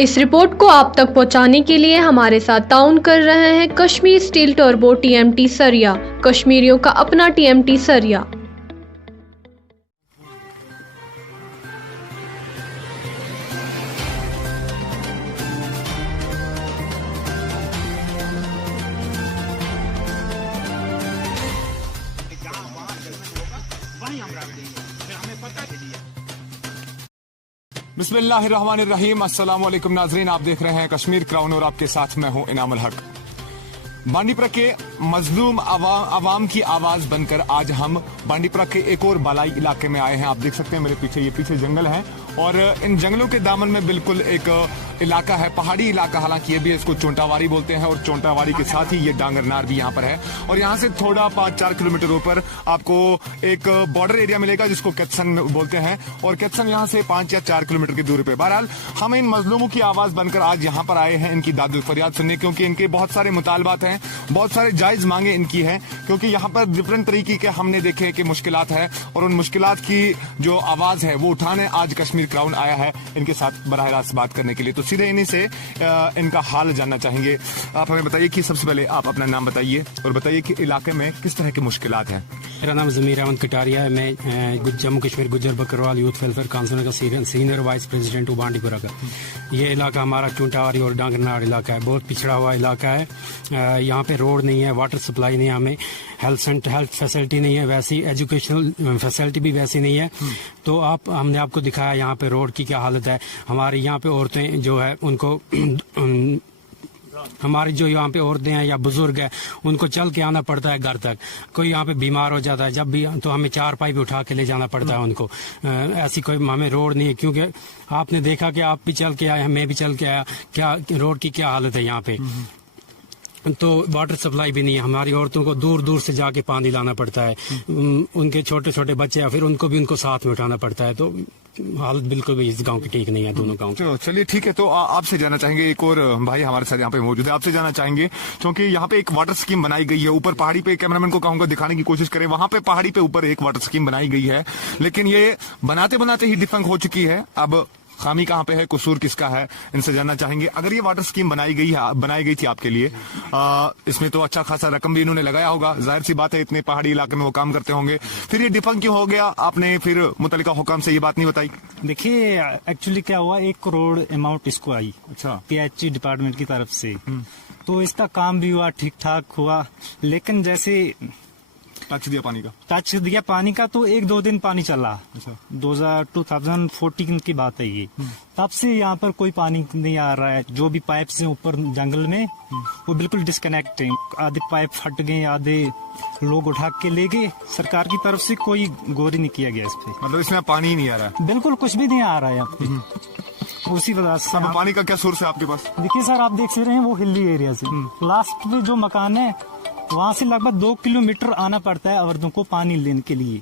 اس report کو آپ تک پہنچانے کے لیے ہمارے ساتھ تعاون کر رہے ہیں Kashmir steel turbo T M T سریا، کشمیریوں کا اپنا ٹی ایم ٹی سریا۔ بسم اللہ الرحمن الرحیم، السلام علیکم ناظرین، آپ دیکھ رہے ہیں کشمیر کراؤن اور آپ کے ساتھ میں ہوں انعام الحق۔ بانڈی پورہ کے مظلوم عوام کی آواز بن کر آج ہم بانڈی پورہ کے ایک اور بالائی علاقے میں آئے ہیں۔ آپ دیکھ سکتے ہیں میرے پیچھے، یہ پیچھے جنگل ہے اور ان جنگلوں کے دامن میں بالکل ایک علاقہ ہے، پہاڑی علاقہ، حالانکہ یہ بھی اس کو چونٹاواری بولتے ہیں اور چونٹاواری کے ساتھ ہی یہ ڈانگر نار بھی یہاں پر ہے۔ اور یہاں سے تھوڑا 5-4 کلومیٹر اوپر آپ کو ایک بارڈر ایریا ملے گا جس کو کیتسن بولتے ہیں، اور کیتسن یہاں سے 5 یا 4 کلومیٹر کی دوری پہ۔ بہرحال ہم ان مظلوموں کی آواز بن کر آج یہاں پر آئے ہیں ان کی داد و فریاد سننے، کیونکہ ان کے بہت سارے مطالبات ہیں، بہت سارے جائز مانگیں ان کی ہیں، کیونکہ یہاں پر ڈفرنٹ طریقے کے ہم نے دیکھے کہ مشکلات ہے، اور ان مشکلات کی جو آواز ہے وہ اٹھانے آج کشمیر کراؤن آیا ہے ان کے ساتھ براہ راست بات کرنے کے لیے۔ تو سیدھے انہیں سے ان کا حال جاننا چاہیں گے۔ آپ ہمیں بتائیے کہ سب سے پہلے آپ اپنا نام بتائیے اور بتائیے کہ علاقے میں کس طرح کی مشکلات ہیں۔ میرا نام ضمیر احمد کٹاریا ہے، میں Jammu Kashmir Gujjar Bakarwal youth welfare council کا سینئر وائس پریزیڈنٹ ہوں بانڈی پورہ کا۔ یہ علاقہ ہمارا چونٹاواری اور ڈانگرناڑ علاقہ ہے، بہت پچھڑا ہوا علاقہ ہے۔ یہاں پہ روڈ نہیں ہے، واٹر سپلائی نہیں ہے، ہمیں ہیلتھ فیسلٹی نہیں ہے، ویسی ایجوکیشنل فیسلٹی بھی ویسی نہیں ہے۔ تو ہم نے آپ کو دکھایا یہاں پہ روڈ کی کیا حالت ہے۔ ہمارے یہاں پہ عورتیں جو ہے ان کو ہماری جو یہاں پہ عورتیں ہیں یا بزرگ ہیں ان کو چل کے آنا پڑتا ہے گھر تک۔ کوئی یہاں پہ بیمار ہو جاتا ہے جب بھی تو ہمیں 4 پائی بھی اٹھا کے لے جانا پڑتا ہے ان کو۔ ایسی کوئی ہمیں روڈ نہیں ہے، کیونکہ آپ نے دیکھا کہ آپ بھی چل کے آئے، میں بھی چل کے آیا، کیا روڈ کی کیا حالت ہے یہاں پہ۔ تو واٹر سپلائی بھی نہیں ہے، ہماری عورتوں کو دور دور سے جا کے پانی لانا پڑتا ہے، ان کے چھوٹے چھوٹے بچے ہیں، پھر ان کو بھی ان کو ساتھ میں اٹھانا پڑتا ہے۔ تو حالت بالکل بھی اس گاؤں کی ٹھیک نہیں ہے، دونوں گاؤں کی۔ چلیے ٹھیک ہے، تو آپ سے جاننا چاہیں گے، ایک اور بھائی ہمارے ساتھ یہاں پہ موجود ہے، آپ سے جاننا چاہیں گے کیونکہ یہاں پہ ایک واٹر اسکیم بنائی گئی ہے اوپر پہاڑی پہ۔ کیمرہ مین کو کہوں گا دکھانے کی کوشش کریں، وہاں پہ پہاڑی پہ اوپر ایک واٹر اسکیم بنائی گئی ہے، لیکن یہ بناتے بناتے ہی ڈفنگ ہو چکی ہے۔ اب خامی کہاں پہ ہے، قصور کس کا ہے، ان سے جاننا چاہیں گے۔ اگر یہ واٹر اسکیم بنائی گئی تھی آپ کے لیے، اس میں تو اچھا خاصا رقم بھی انہوں نے لگایا ہوگا، ظاہر سی بات ہے اتنے پہاڑی علاقے میں وہ کام کرتے ہوں گے، پھر یہ ڈفنگ کیوں ہو گیا؟ آپ نے پھر متعلقہ حکام سے یہ بات نہیں بتائی؟ دیکھیے ایکچولی کیا ہوا، 1 کروڑ اماؤنٹ اس کو آئی PHE ڈپارٹمنٹ کی طرف سے، تو اس کا کام بھی ہوا، ٹھیک ٹھاک ہوا، لیکن جیسے ٹچ دیا پانی کا تو 1-2 دن پانی چلا۔ 2014 کی بات ہے یہ، تب سے یہاں پر کوئی پانی نہیں آ رہا ہے۔ جو بھی پائپس ہیں اوپر جنگل میں وہ بالکل ڈسکنیکٹ ہیں، آدھے پائپ پھٹ گئے، آدھے لوگ اٹھا کے لے گئے، سرکار کی طرف سے کوئی غور ہی نہیں کیا گیا اس پہ۔ مطلب اس میں پانی ہی نہیں آ رہا ہے؟ بالکل کچھ بھی نہیں آ رہا ہے یہاں پہ۔ اسی وجہ سے پانی کا کیا سورس ہے آپ کے پاس؟ دیکھیے سر، آپ دیکھ رہے ہیں وہ ہلی ایریا سے لاسٹ میں جو مکان ہے وہاں سے لگ بھگ 2 کلومیٹر آنا پڑتا ہے عورتوں کو پانی لینے کے لیے۔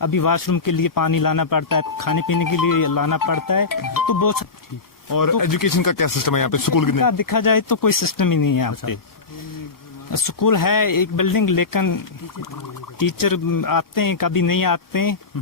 ابھی واش روم کے لیے پانی لانا پڑتا ہے، کھانے پینے کے لیے لانا پڑتا ہے، تو بہت۔ اور ایجوکیشن کا کیا سسٹم ہے یہاں پہ؟ سکول کتنے؟ دیکھا جائے تو کوئی سسٹم ہی نہیں ہے یہاں پہ۔ سکول ہے ایک بلڈنگ، لیکن ٹیچر آتے ہیں کبھی نہیں آتے ہیں،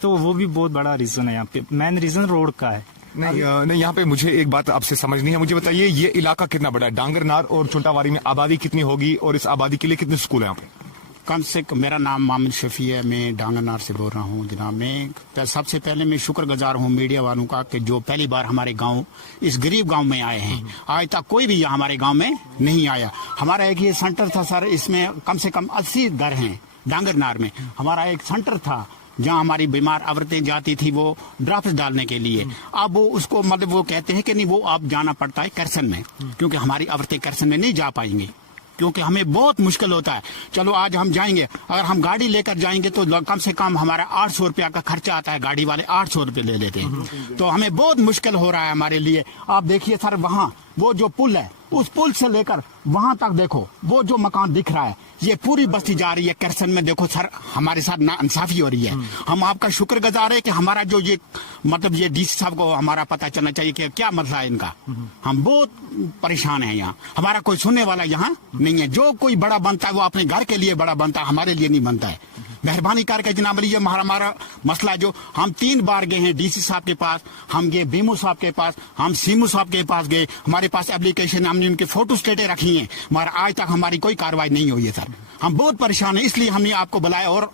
تو وہ بھی بہت بڑا ریزن ہے یہاں پہ۔ مین ریزن روڈ کا ہے۔ نہیں، یہاں پہ مجھے ایک بات آپ سے سمجھنی ہے، مجھے بتائیے یہ علاقہ کتنا بڑا ہے؟ ڈانگر نار اور چونٹاواری میں آبادی کتنی ہوگی اور اس آبادی کے لیے کتنے سکول ہیں یہاں پہ؟ کم سے کم، میرا نام محمد شفیع ہے، میں ڈانگرنار سے بول رہا ہوں جناب۔ میں سب سے پہلے میں شکر گزار ہوں میڈیا والوں کا کہ جو پہلی بار ہمارے گاؤں، اس غریب گاؤں میں آئے ہیں۔ آج تک کوئی بھی ہمارے گاؤں میں نہیں آیا۔ ہمارا ایک یہ سینٹر تھا سر، اس میں کم سے کم 80 گھر ہیں ڈانگرنار میں۔ ہمارا ایک سینٹر تھا جہاں ہماری بیمار عورتیں جاتی تھی وہ ڈراپس ڈالنے کے لیے۔ اب وہ اس کو مطلب وہ کہتے ہیں کہ نہیں، وہ اب جانا پڑتا ہے کرسن میں، کیونکہ ہماری عورتیں کرسن میں نہیں جا پائیں گی، کیونکہ ہمیں بہت مشکل ہوتا ہے۔ چلو آج ہم جائیں گے، اگر ہم گاڑی لے کر جائیں گے تو کم سے کم ہمارا 800 روپیہ کا خرچہ آتا ہے، گاڑی والے 800 روپے لے لیتے ہیں، تو ہمیں بہت مشکل ہو رہا ہے ہمارے لیے۔ آپ دیکھیے سر، وہاں وہ جو پل ہے، اس پل سے لے کر وہاں تک دیکھو، وہ جو مکان دکھ رہا ہے یہ پوری بستی جا رہی ہے کرسن میں۔ دیکھو سر، ہمارے ساتھ ناانصافی ہو رہی ہے۔ ہم آپ کا شکر گزار ہے کہ ہمارا جو یہ مطلب یہ ڈی سی صاحب کو ہمارا پتہ چلنا چاہیے کہ کیا مسئلہ ہے ان کا۔ ہم بہت پریشان ہیں یہاں، ہمارا کوئی سننے والا یہاں نہیں ہے۔ جو کوئی بڑا بنتا ہے وہ اپنے گھر کے لیے بڑا بنتا ہے، ہمارے لیے نہیں بنتا ہے۔ मेहरबानी करके जनाब अली, ये हमारा मसला जो हम 3 बार गए हैं डीसी साहब के पास, हम गए बीमू साहब के पास, हम सीमू साहब के पास गए, हमारे पास एप्लीकेशन, हमने उनके फोटो स्टेटें रखी हैं, मगर आज तक हमारी कोई कार्रवाई नहीं हुई है सर। हम बहुत परेशान हैं, इसलिए हमने आपको बुलाया और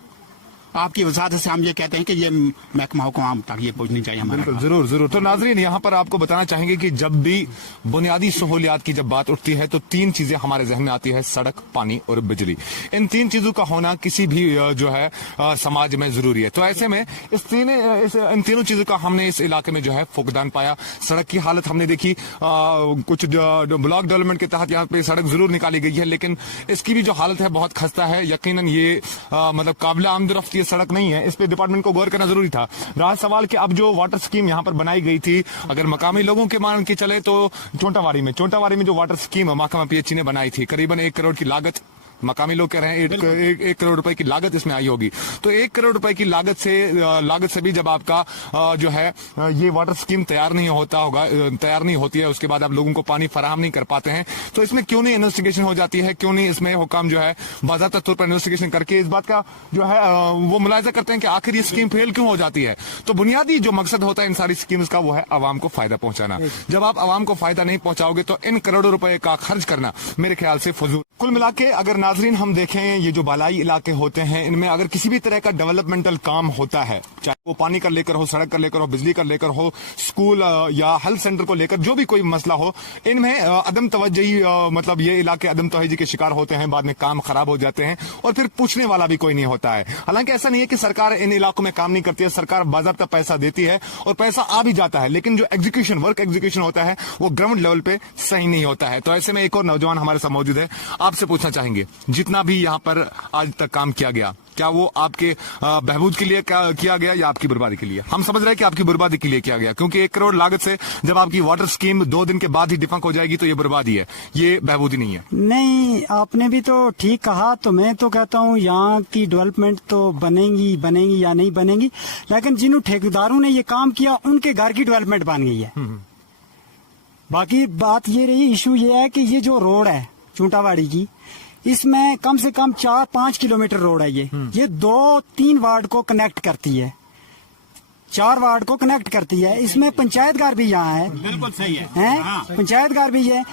आपकी वजाहत से हम ये कहते हैं कि ये महकमा हुक्म तक ये पहुंचनी चाहिए हमारे बिल्कुल, जरूर जरूर। तो नाजरीन, यहाँ पर आपको बताना चाहेंगे कि जब भी बुनियादी सहूलियात की जब बात उठती है तो 3 चीजें हमारे जहन में आती है, सड़क, पानी और बिजली। इन 3 चीजों का होना किसी भी जो है समाज में जरूरी है। तो ऐसे में इन तीनों चीजों का हमने इस इलाके में जो है फुकदान पाया। सड़क की हालत हमने देखी, कुछ ब्लॉक डेवलपमेंट के तहत यहाँ पे सड़क जरूर निकाली गई है, लेकिन इसकी भी जो हालत है बहुत खस्ता है। यकीनन ये मतलब काबिल आमदरफ्त ये सड़क नहीं है, इस पे डिपार्टमेंट को गौर करना जरूरी था। रहा सवाल कि अब जो वाटर स्कीम यहाँ पर बनाई गई थी, अगर मकामी लोगों के मान के चले तो चोंटावाड़ी में जो वाटर स्कीम महकमा पीएचई ने बनाई थी, करीबन 1 करोड़ की लागत, मकामी लोग कह रहे हैं 1 करोड़ रुपए की लागत इसमें आई होगी। तो 1 करोड़ रुपए की लागत से भी जब आपका जो है ये वाटर स्कीम तैयार नहीं होती है, उसके बाद आप लोगों को पानी फराहम नहीं कर पाते हैं, तो इसमें क्यों नहीं इन्वेस्टिगेशन हो जाती है, क्यों नहीं इसमें हुकाम जो है बाज़ाब्ता तौर पर इन्वेस्टिगेशन करके इस बात का जो है वो मुलाहिजा करते हैं कि आखिर ये स्कीम फेल क्यों हो जाती है। तो बुनियादी जो मकसद होता है इन सारी स्कीम्स का वो है आवाम को फायदा पहुंचाना। जब आप आवाम को फायदा नहीं पहुंचाओगे तो इन करोड़ों रुपए का खर्च करना मेरे ख्याल से फजूल। कुल मिला के अगर नाजरीन हम देखें, ये जो बालाई इलाके होते हैं, इनमें अगर किसी भी तरह का डेवलपमेंटल काम होता है, चाहे वो पानी का लेकर हो, सड़क का लेकर हो, बिजली का लेकर हो, स्कूल या हेल्थ सेंटर को लेकर जो भी कोई मसला हो, इनमें अदम तवज्जुही मतलब ये इलाके अदम तवज्जुही के शिकार होते हैं, बाद में काम खराब हो जाते हैं और फिर पूछने वाला भी कोई नहीं होता है। हालांकि ऐसा नहीं है कि सरकार इन इलाकों में काम नहीं करती है, सरकार बाज़ाब्ता पैसा देती है और पैसा आ भी जाता है, लेकिन जो वर्क एग्जीक्यूशन होता है वो ग्राउंड लेवल पे सही नहीं होता है। तो ऐसे में एक और नौजवान हमारे साथ मौजूद है, आपसे पूछना चाहेंगे, जितना भी यहाँ पर आज तक काम किया गया, क्या वो आपके बहबूद के लिए किया गया या आपकी बर्बादी के लिए? हम समझ रहे हैं कि आपकी बर्बादी के लिए किया गया, क्योंकि 1 करोड़ लागत से जब आपकी वाटर स्कीम 2 दिन के बाद ही डिफंक हो जाएगी तो ये बर्बादी है, ये बहबूदी नहीं है। नहीं, आपने भी तो ठीक कहा। तो मैं तो कहता हूँ यहाँ की डेवलपमेंट तो बनेगी या नहीं बनेगी, लेकिन जिन ठेकेदारों ने ये काम किया उनके घर की डेवलपमेंट बन गई है। बाकी बात ये रही, इशू ये है कि ये जो रोड है चूंटावाड़ी की, इसमें कम से कम 4-5 किलोमीटर रोड है। ये 2-3 वार्ड को कनेक्ट करती है, 4 वार्ड को कनेक्ट करती है। इसमें पंचायत घर भी यहाँ है, बिल्कुल सही है, हाँ। पंचायत घर भी है।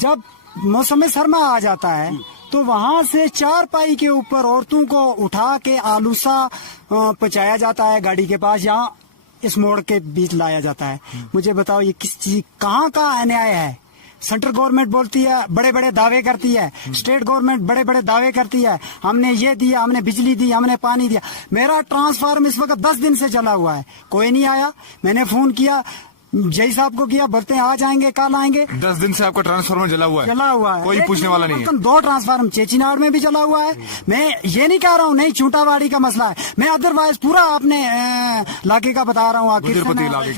जब मौसम सरमा आ जाता है तो वहाँ से 4 पाई के ऊपर औरतों को उठा के आलूसा पहुँचाया जाता है गाड़ी के पास, यहाँ इस मोड़ के बीच लाया जाता है। मुझे बताओ ये किस चीज, कहाँ का अन्याय है? सेंट्रल गवर्नमेंट बोलती है, बड़े बड़े दावे करती है, स्टेट गवर्नमेंट बड़े बड़े दावे करती है, हमने ये दिया, हमने बिजली दी, हमने पानी दिया। मेरा ट्रांसफार्मर इस वक्त 10 दिन से जला हुआ है, कोई नहीं आया। मैंने फोन किया, जय साहब को किया, बोलते हैं आज आएंगे, कल आएंगे। 10 दिन से आपका ट्रांसफार्मर जला हुआ है, कोई पूछने वाला नहीं है। 2 ट्रांसफार्मर चेचीनाड़ में भी जला हुआ है। मैं ये नहीं कह रहा हूँ नहीं चूंटावाड़ी का मसला है, मैं अदरवाइज पूरा अपने इलाके का बता रहा हूँ,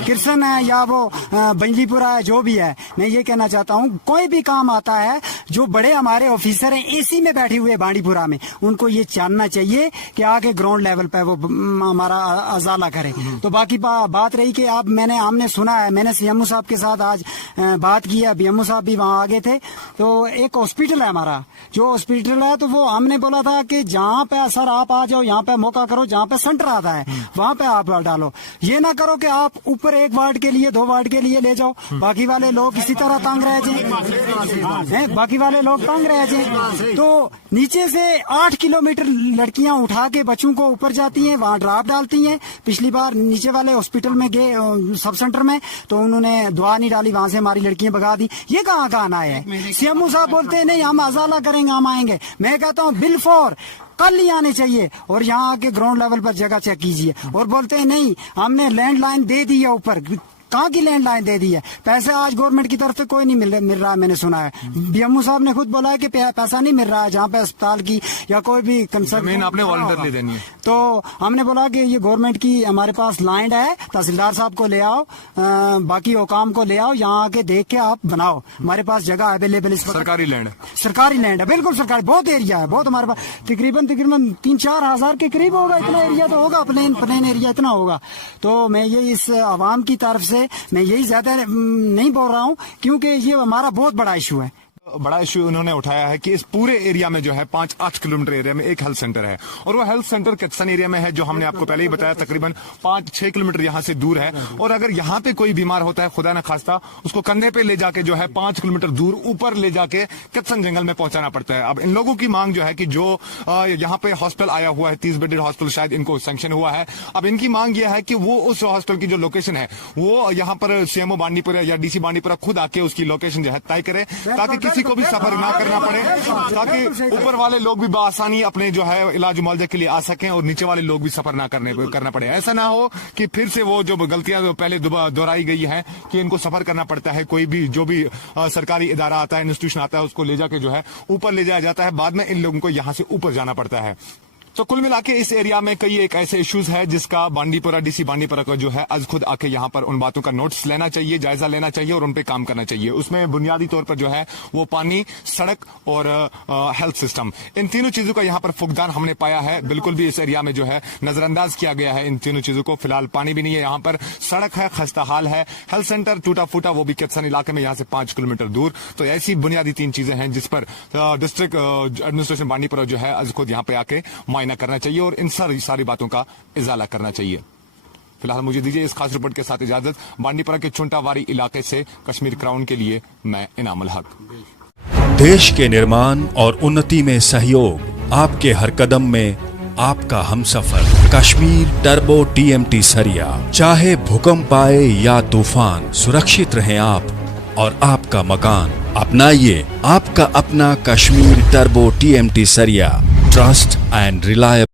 किरसन है या वो बंजलीपुरा है, जो भी है। मैं ये कहना चाहता हूँ कोई भी काम आता है, जो बड़े हमारे ऑफिसर हैं एसी में बैठे हुए बांडीपुरा में, उनको ये जानना चाहिए कि आगे ग्राउंड लेवल पे वो हमारा अजाला करे। तो बाकी बात रही कि अब हमने सुना है, मैंने सीएमओ साहब के साथ आज बात की है, बीएमओ साहब भी वहाँ आगे थे। तो एक हॉस्पिटल है हमारा, जो हॉस्पिटल है, तो वो हमने बोला था कि जहाँ पे सर आप आ जाओ, यहाँ पे मौका करो, जहाँ पे सेंटर आता है वहाँ पे आप डालो। ये ना करो कि आप ऊपर 1 वार्ड के लिए 2 वार्ड के लिए ले जाओ, बाकी वाले लोग इसी तरह तंग रह जाए, बाकी वाले लोग तंग रह जाए। तो नीचे से 8 किलोमीटर लड़कियां उठा के बच्चों को ऊपर जाती हैं, वहाँ ड्राप डालती हैं। पिछली बार नीचे वाले हॉस्पिटल में गए, सब सेंटर में, तो उन्होंने दुआ नहीं डाली, वहां से हमारी लड़कियां भगा दी। ये कहाँ का आना है? सीएमओ साहब बोलते हैं नहीं हम अजाला करेंगे, हम आएंगे। मैं कहता हूँ बिल फॉर कल ही आने चाहिए और यहाँ आके ग्राउंड लेवल पर जगह चेक कीजिए। और बोलते हैं नहीं हमने लैंड लाइन दे दी है ऊपर, कहाँ की लैंड लाइन दे दी है? पैसे आज गवर्नमेंट की तरफ से कोई नहीं मिल रहा है, मैंने सुना है। बीएमओ साहब ने खुद बोला है कि पैसा नहीं मिल रहा है, जहाँ पे अस्पताल की या कोई भी कंसर्न आपने वॉलंटियरली देनी है। तो हमने बोला कि ये गवर्नमेंट की हमारे पास लैंड है, तहसीलदार साहब को ले आओ, बाकी हुकाम को ले आओ, यहाँ आके देख के आप बनाओ, हमारे पास जगह अवेलेबल। इस सरकारी लैंड है, बिल्कुल सरकारी, बहुत एरिया है, बहुत हमारे पास तकरीबन 3-4 हजार के करीब होगा, इतना एरिया तो होगा, प्लेन एरिया इतना होगा। तो मैं ये इस आवाम की तरफ से मैं यही ज्यादा नहीं बोल रहा हूँ, क्योंकि ये हमारा बहुत बड़ा इशू है। बड़ा इशू उन्होंने उठाया है कि इस पूरे एरिया में जो है 5-8 किलोमीटर एरिया में एक हेल्थ सेंटर है और वो हेल्थ सेंटर किचन एरिया में है, जो हमने आपको पहले ही बताया तकरीबन 5-6 किलोमीटर यहाँ से दूर है। और अगर यहाँ पे कोई बीमार होता है, खुदा न खास्ता, उसको कंधे पे ले जाके जो है 5 किलोमीटर दूर ऊपर ले जाके किचन जंगल में पहुंचाना पड़ता है। अब इन लोगों की मांग जो है कि जो यहाँ पे हॉस्पिटल आया हुआ है, 30 बेडेड हॉस्पिटल शायद इनको सैंक्शन हुआ है, अब इनकी मांग यह है कि वो उस हॉस्पिटल की जो लोकेशन है वो यहाँ पर सीएमओ बांडीपुरा या डीसी बांडीपुरा खुद आके उसकी लोकेशन जो है तय करे, ताकि किसी को भी सफर ना करना पड़े, ताकि ऊपर वाले लोग भी बआसानी अपने जो है इलाज मुआवजा के लिए आ सकें और नीचे वाले लोग भी सफर ना करना पड़े। ऐसा ना हो कि फिर से वो जो गलतियां पहले दोहराई गई हैं कि इनको सफर करना पड़ता है, कोई भी जो भी सरकारी इदारा आता है, इंस्टीट्यूशन आता है, उसको ले जाके जो है ऊपर ले जाया जाता है, बाद में इन लोगों को यहाँ से ऊपर जाना पड़ता है। तो कुल मिला के इस एरिया में कई एक ऐसे इश्यूज है जिसका बांडीपुरा डीसी बांडीपुरा को जो है आज खुद आके यहाँ पर उन बातों का नोट्स लेना चाहिए, जायजा लेना चाहिए और उन पे काम करना चाहिए। उसमें बुनियादी तौर पर जो है वो पानी, सड़क और हेल्थ सिस्टम, इन तीनों चीजों का यहाँ पर फुकदान हमने पाया है। बिल्कुल भी इस एरिया में जो है नजरअंदाज किया गया है इन तीनों चीजों को। फिलहाल पानी भी नहीं है यहाँ पर, सड़क है खस्ता हाल है, हेल्थ सेंटर टूटा फूटा, वो भी किचन इलाके में यहाँ से 5 किलोमीटर दूर। तो ऐसी बुनियादी 3 चीजें हैं जिस पर डिस्ट्रिक्ट एडमिनिस्ट्रेशन बांडीपुरा जो है आज खुद यहाँ पे आके मुआयना करना चाहिए और इन सारी बातों का इजाला करना चाहिए। फिलहाल मुझे दीजिए इस खास रिपोर्ट के साथ इजाजत। बांडीपुरा के चुंटावारी इलाके से कश्मीर क्राउन के लिए मैं इनामुल हक। देश के निर्माण और उन्नति में सहयोग, आपके हर कदम में आपका हमसफर। कश्मीर टर्बो TMT सरिया, चाहे भूकंप आए या तूफान, सुरक्षित रहें आप और आपका मकान। अपनाइए आपका अपना कश्मीर टर्बो TMT सरिया, ट्रस्ट एंड रिलायबल।